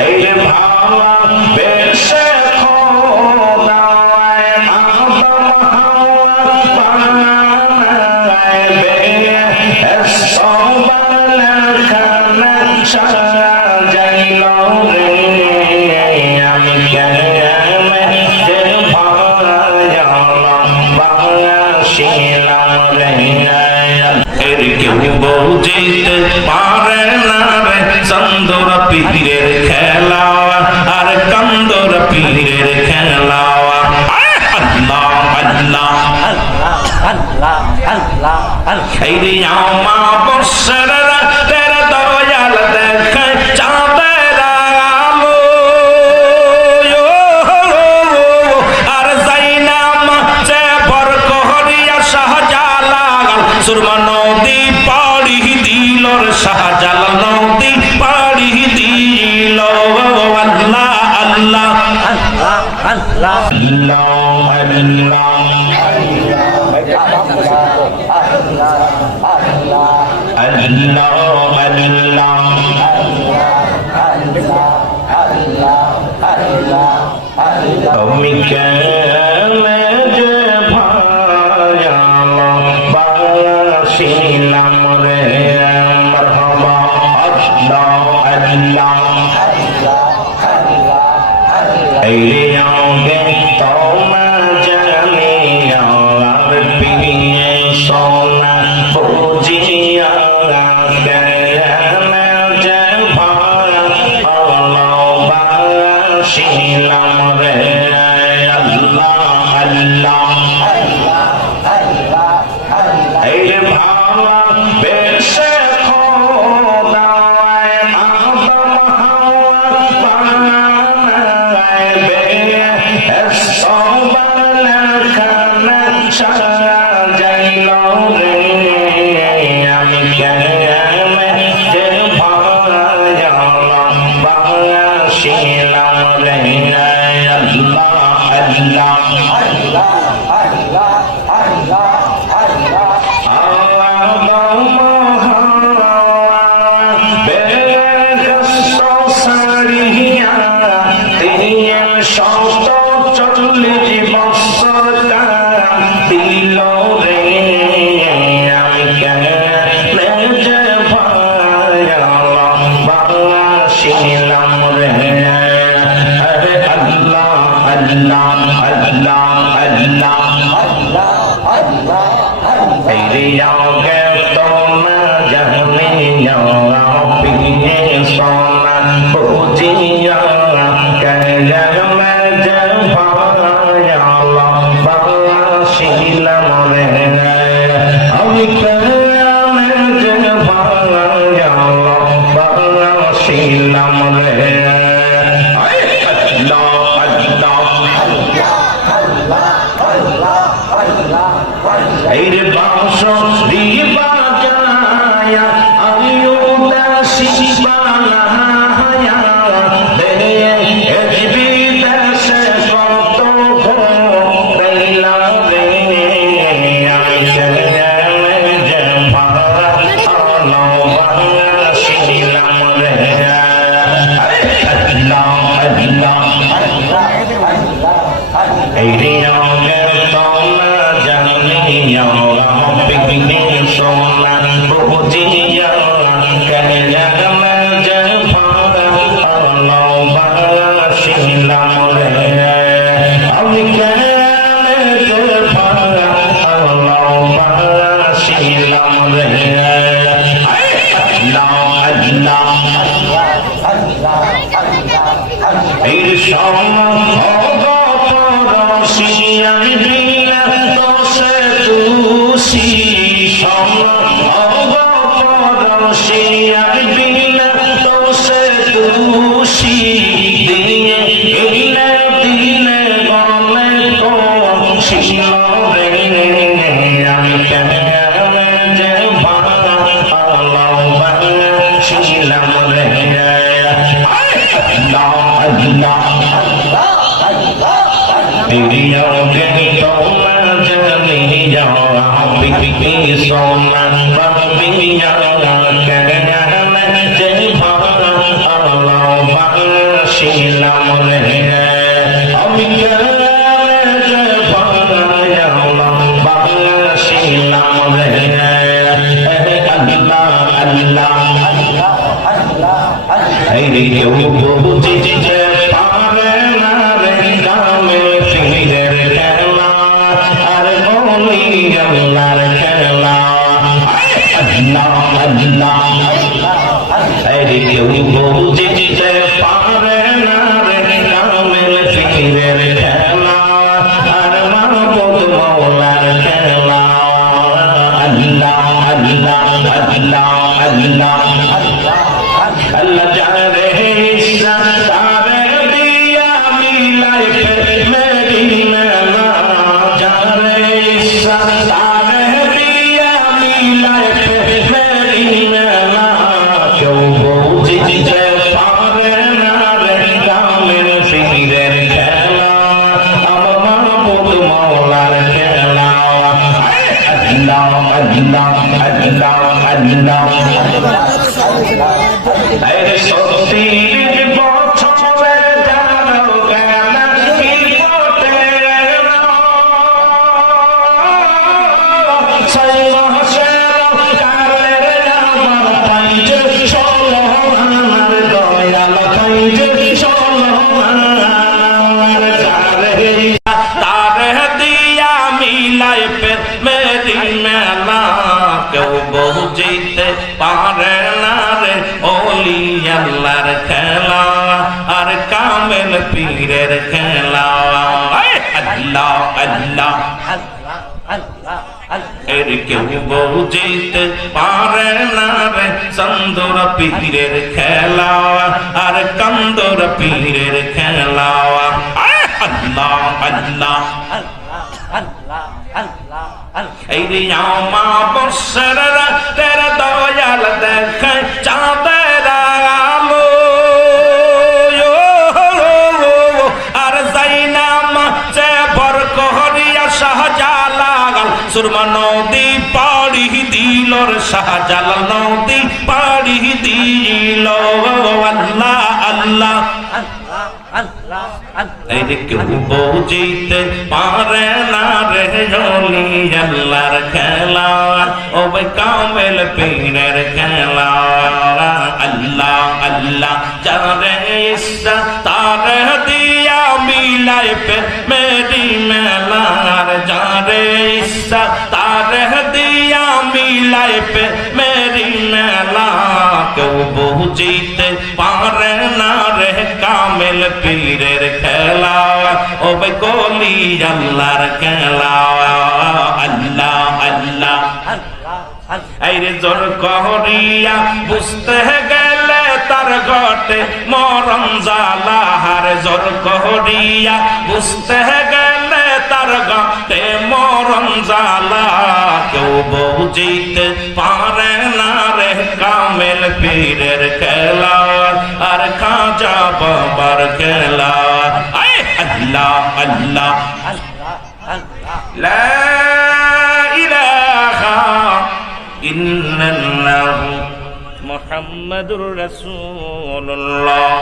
এই ভালোবেসে খোদায় আদম হাওয়া বানাইবে সবালখানা সাজাইল রে আমি কেমতে ভালোবাসিলাম রে এর কেউ বুঝিতে পারে না রে চন্দর পীরের খেলা আর কন্দর পীরের খেলা আল্লাহ আল্লাহ আল্লাহ আল্লাহ আল্লাহ এই রে আমা বর্ষার রাতের দয়াল দেখে চাঁদের আলো আর যাইনা মাঝে বরকহরিয়া শাহজালাল সুরমা নদী পাড়ি দিল শাহজালাল নদী পাড়ি দিল আল্লাহ আল্লাহ আল্লাহ আল্লাহ আল্লাহ আমি কেমতে ভালোবাসিলাম রে মারহাবা আল্লাহ আল্লাহ এই আগে তোমা জানি আর পিয়ে সোনা বুঝিয়া কেমতে ভালোবাসিলাম রে আল্লাহ আল্লাহ এই ভালোবেসে খোদায় আদম হাওয়া বানাইবে সবালখানা সাজাইল রে আমি কেমতে ভালোবাসিলাম রে আল্লাহ আল্লাহ Allah বাংলাশিলাম রে আমি কেমনে বানাইলাম বাংলাশিলাম রে আল্লাহ আল্লাহ এই কেউ বুঝিতে পারে না রে কামে ফিরের খেলা আর বলি আল্লাহর খেলা আল্লাহ আল্লাহ এই কেউ বুঝিতে পারে না রে কামে ফিরের খেলা আর মাহবুব মওলার খেলা আল্লাহ আল্লাহ আল্লাহ আল্লাহ আল্লাহ জানে ইচ্ছা তারে দিয়া মিলাই মেরি মেলা জানে ইচ্ছা তারে দিয়া মিলাই মেরি মেলা কেউ বুঝিতে পারে না রে কামের ফিরের খেলা আমার মাহবুব মওলার খেলা আল্লাহ আল্লাহ আল্লাহ আল্লাহ আরে সত্যির বছরে জানো কেন কি পটে সেই মহাশের কালের আমার পাইজে ষোলো আমার দয়াল পাইজে ষোলো আমার তারে দিয়া মিলাই পে মেরি মেলা কেউ বুঝিতে পারে না রে ওলি আল্লাহর খেলা আর কামেল পীরের খেলা আল্লাহ আল্লাহ এর কেউ বুঝিতে পারে না রে চন্দর পীরের খেলা আর কন্দর পীরের খেলা আল্লাহ আল্লাহ এই রে আমা বর্ষের রাতের দয়াল দেখে চাঁদের আলো আর যাইনাম যে বরকহরিয়া শাহজালাল সুরমা নদী পাড়ি দিল শাহজালাল নদী পাড়ি দিল আল্লাহ আল্লাহ এই কেউ বুঝিতে পারে না রে ওলি আল্লাহর খেলা ও ভাই কামেল পীরের খেলা আল্লাহ আল্লাহ যারে ইচ্ছা তারে দিয়া মিলাই পে মেরি মেলার যারে ইচ্ছা তারে দিয়া মিলাই পে মেরি মেলা কেউ বুঝিতে পারে না রে কামেল পীরের খেলা ও ভাই কলি আল্লাহর খেলা আল্লাহ আল্লাহ এই রে জোর কহরিয়া বুঝতে গেলে তার ঘটে মরণ জ্বালা হার জোর কহরিয়া বুঝতে গেলে তার ঘটে মরণ জ্বালা কেউ বুঝিতে পারে না রে কামেল পীরের খেলা আর খাজা বাবার খেলা আল্লাহ আল্লাহ লা ইলাহা ইল্লাল্লাহ মুহাম্মাদুর রাসূলুল্লাহ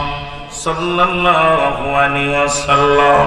সাল্লাল্লাহু আলাইহি ওয়াসাল্লাম